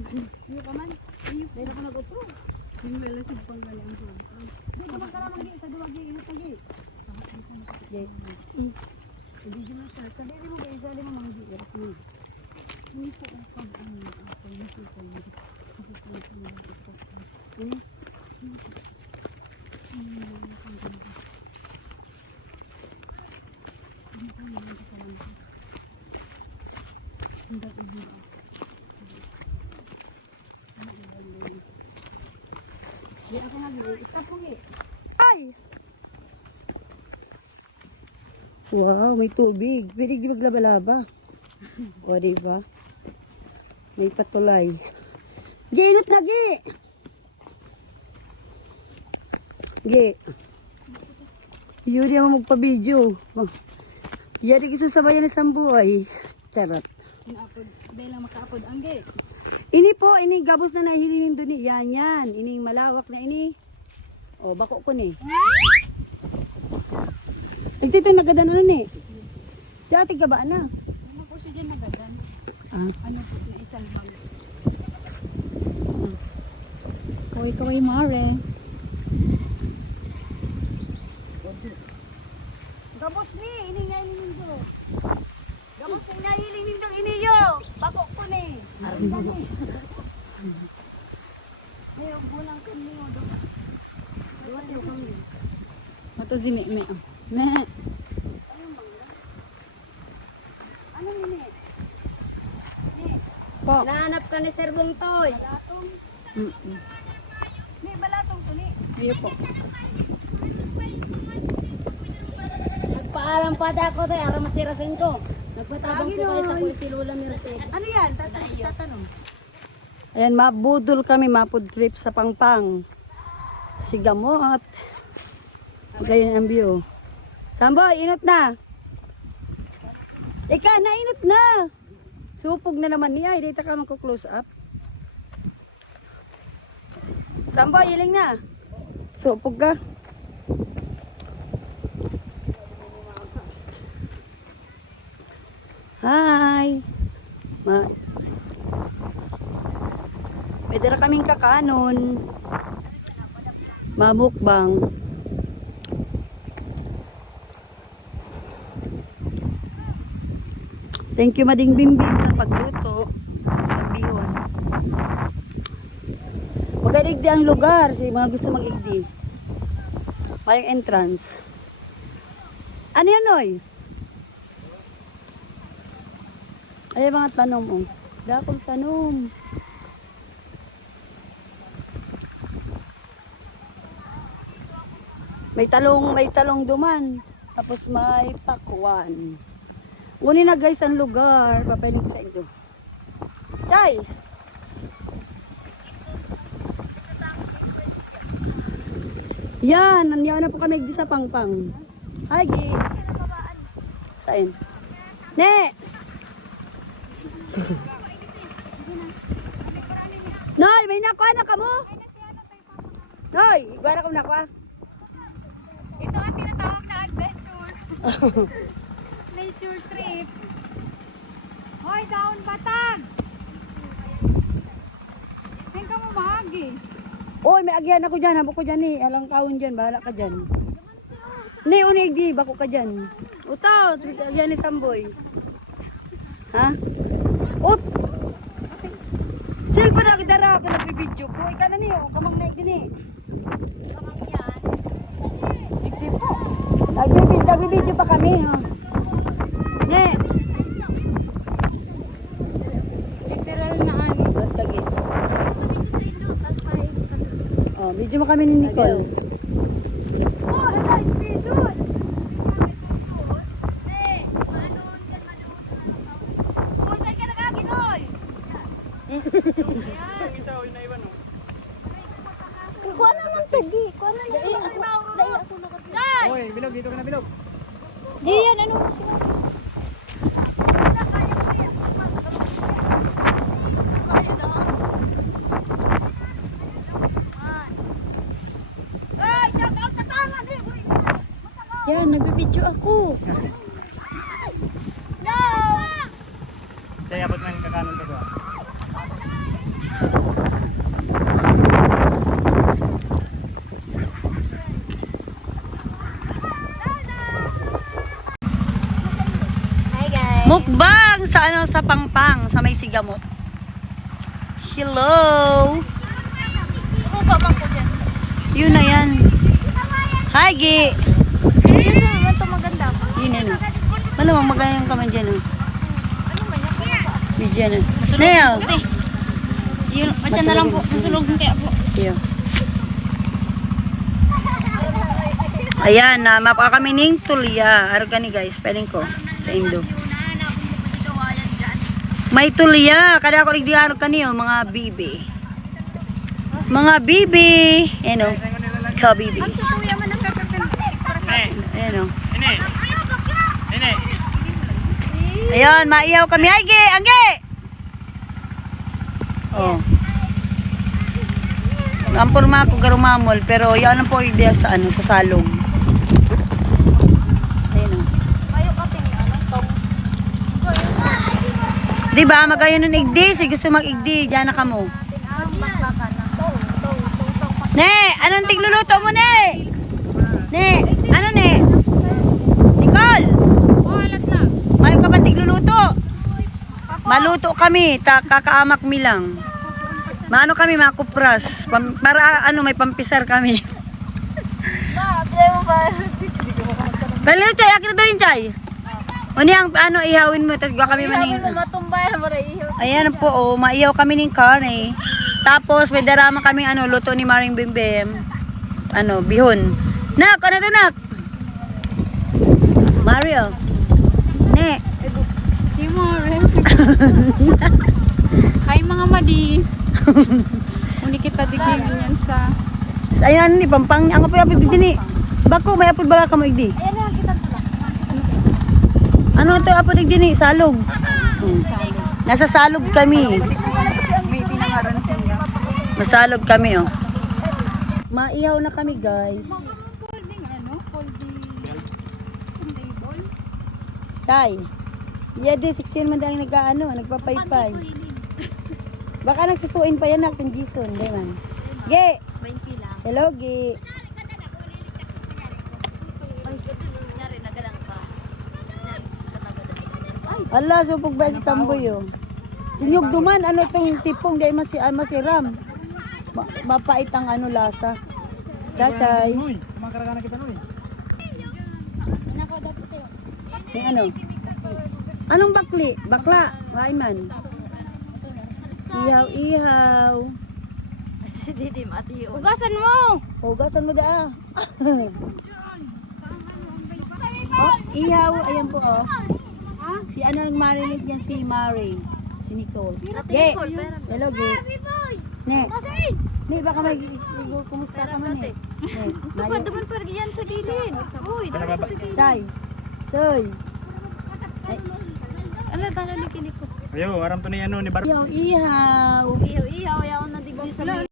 Iyo ka man. Iyo. Dahil ako nag-upro. Yung lalasig pang gali ang sob. Di ka man karamang di. Sa duwag di. Inot lagi. Yes. Hindi din na siya. Sa dili mo ba isa di mo manggi. Hindi po ang pag-ano. Hindi po ang ini. Ay! Wow, may tubig. Pwede maglaba-laba. O, diba? May patulay. Ginot na, Gi! Gi. Yun yung magpa-video. Yari kiso sa bayan ng buhay. Charot. Inaapod. Dahil lang makaapod ang gay. Ini po, ini gabos na nahilinin doon. Yan. Ini malawak na ini. O, bako ko ni. Nagtito yung nagadan ano ni. Dati ka ba na? Ano po siya dyan nagadan? Ah. Ano po na isang bang? Kaway mare. Gabos ni, ini nahilinin ko. Gabos ni nahilinin doon iniyo. Bako ko ni. Arinda ni. Ay, bulang kami o doon. Duwat yung kami. Mato si me. Me. Anong ini? Po. Nahanap ka ni Sir Bungtoy. Balatong. Ni balatong to ni. Iyo po. Nagpaalam pa ako tayo, ara masirasin ko. Nagpatabang po kayo sa kulit si Lola Merced. Ano yan? Tatanong. Ayan, mabudol kami, mapod trip sa Pangpang. Sigamot. Ganyan ang view. Samboy, inot na. Ika, nainot na. Supog na naman niya. Dito ka magko-close up. Samboy, iling na. Supog ka. Hi. Pwede na kaming kakanon. Mamukbang. Thank you Mading Bimbing sa pagluto. Sa bihon. Magaligdi ang lugar. Sa mga gusto mag-igdi. May entrance. Ano yan, Noy? Ay, mga tanom, oh. Dakong tanom. May talong duman. Tapos may pakwan. Kunin na guys ang lugar. Papailin ko sa inyo. Chay! Yan, nandiyan na po kami di sa Pangpang. Hi, Gi. Saan? Ne! Noy, may nakuha na ka mo? Noy, gara ka nakuha? Ito ang tinatawag na adventure. Nature trip. Hoy, down batag. Tingnan ka mo mahagi. Oy, may agyan ako dyan. Habok ko dyan eh. Alang kaon dyan. Bahala ka dyan. Ni, unig di. Bako ka dyan. Utaw. Agyan ni Samboy. Ha? Ut! Silpa na kitara. Pinagbibidyo ko. Ika na niyo. Kamang naik din eh. Kamang yan. Hindi po. Nagbibidyo pa kami. Ha? Ne. Literal na ano. Lagi. Oh, video mo kami ni Nicole. Oh, hala, ispidol. Oh, saan ka nakakinoy? Kuha na ng tugi. Kuha na ng tugi. Oy, bilog dito ka na bilog. Di yan, ano mo sila? Yan, nagbibidyo ako. Kaya abot man kakanon ka doon. Mukbang sa ano, sa Pangpang, sa may Sigamot. Hello. Huwag bang ko dyan. Yun na yan. Hi, Gi. Yes, naman ito maganda. Yun yan. Malamang magayang ka man dyan. Ano man yan? Bigyan na. Nel. Yun, matyan na lang po. Masulog kaya po. Iyo. Ayan, mapa kami ning tulya. Araw gani guys, pwedeng ko sa Indo. May tulya. Kada ako ligdihan kaniyo, mga bibi. Mga bibi. Ano? Ka bibi. Ang tutuya man ang peppermint. Ano? Ini. Ini. Ayun, maiyaw kami. Agi! Agi! Oh. Ampurma ako garumamol, pero yan ang po idea sa ano, sa salong. Ayun oh. Mayo ka ting ano, tong. Di ba, magayon ng igdi. Si gusto mag-igdi, dyan na kamo. Bakbakan ng tong. Ne, anong tigluluto mo, ne? Ne, ano ne? Nicole! Buhalat na. Mayo ka ba tigluluto? Maluto kami, kakaamak mi lang. Maano kami, mga kupras. Para ano, may pampisar kami. Ma, play mo ba? Pero chay, akin na daw yung chay. O niyang, ano, ihawin mo, tapos gawa kami maning. Ihawin mo matumbay, maray ihaw. Ayan po, oh, maiyaw kami ng karne. Tapos, may darama kami, ano, luto ni Maring Bimbim. Ano, bihon. Nak, ano to, nak? Mario. Ne. Si Mare. Hi mga madi. Uni kita diglingan yan sa... Ayan, ni Pampang, ang apoy-apoy digdi ni. Bako, may apoy bala ka mo igdi. Ayan na, kita tala. Ano to apoy digdi ni? Salog. Nasa salog kami. May pinangaran siya. Masalog kami, oh. Maiyaw na kami, guys. Folding ano? Folding table? Tay. Yeah, di, 16 man dahil nag-ano, nagpapaypay. Baka nagsusuin pa yan na kung Jason, di man. Ge! 20 lang. Hello, Ge. Allah, supog ba si Tamboy, oh. Sinyog duman, ano tong tipong, di masiram. Mapait ang ano lasa. Cacay. Uy, kumakaragana kita nuy. Nako dapat tayo. Yung ano? Anong bakli? Bakla? Waiman. Ihaw-ihaw. Si Didi mati. Ugasan mo. Hugasan mo da. Oh, ihaw. Ayan po, oh. Si ano nag-marinate yan? Si Mary. Si Nicole. Ge. Hello, Ge. Ne. Ne, baka may kumusta ka man eh. Ne. Daman pa yan sa gilid. Uy, daman sa gilid. Chay. Soy. Ano tala ni kiniko? Ayo, aram to ni ano ni Bar. Ihaw-ihaw. Ihaw, ayaw na digdi sa